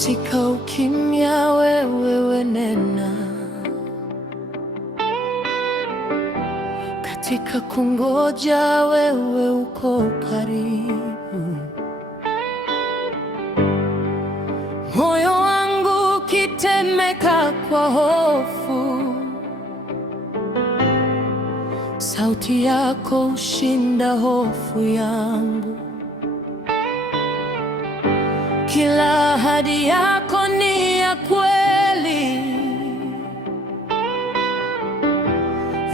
Katika ukimya wewe nena, katika kungoja wewe uko karibu. Moyo wangu kitemeka kwa hofu, sauti yako hushinda hofu yangu. Kila ahadi yako ni ya kweli,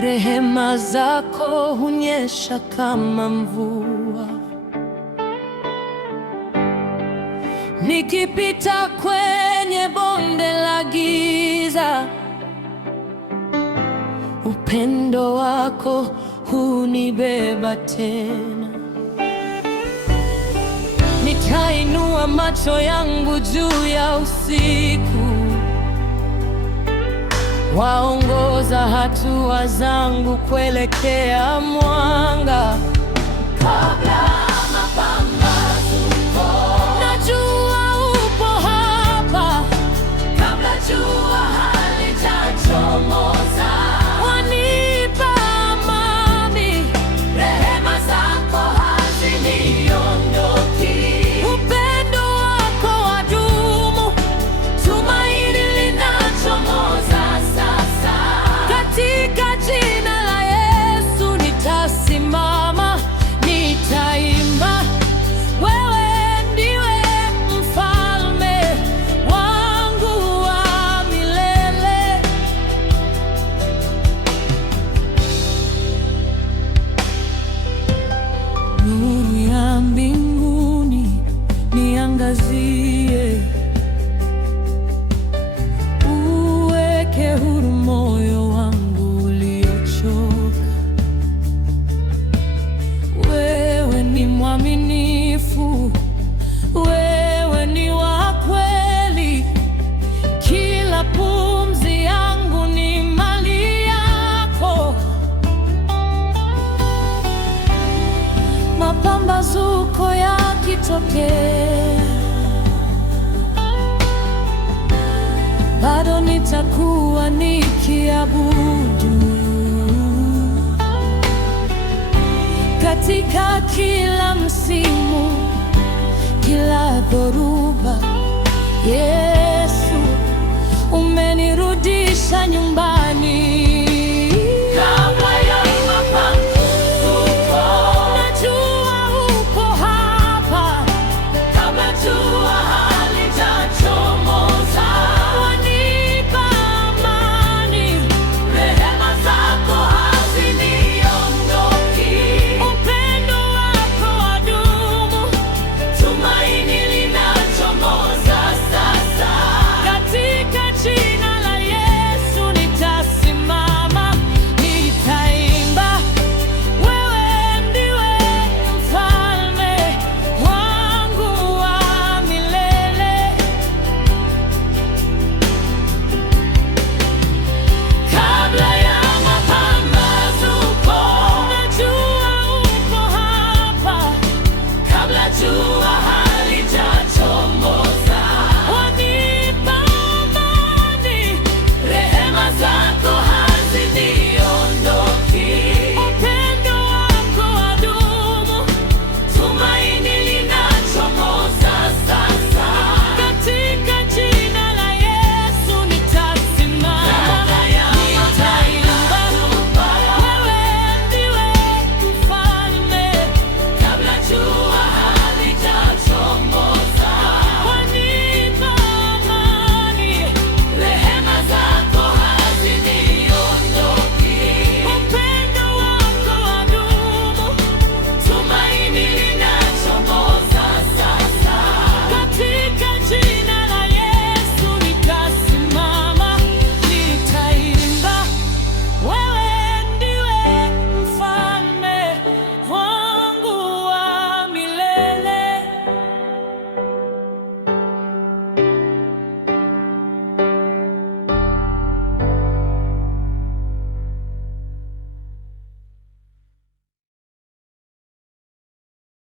rehema zako hunyesha kama mvua. Nikipita kwenye bonde la giza, upendo wako hunibeba tena. Nitainua macho yangu juu ya usiku, waongoza hatua zangu kuelekea mwanga. Kabla mapambazuko, najua upo hapa. Kabla jua halijachomoza, wanipa amani. Rehema zako haziniondoki. Upendo wako wadumu, tumaini linachomoza sasa. Katika jina la Yesu nitasimama, nitaimba. Wewe ndiwe mfalme wangu wa milele. Nuru ya mbinguni niangazie, uweke huru moyo wangu uliochoka. Wewe ni mwaminifu, wewe ni wa kweli. Kila pumzi yangu ni mali yako. Mapambazuko yakitokea, bado nitakuwa nikiabudu. Katika kila msimu, kila dhoruba,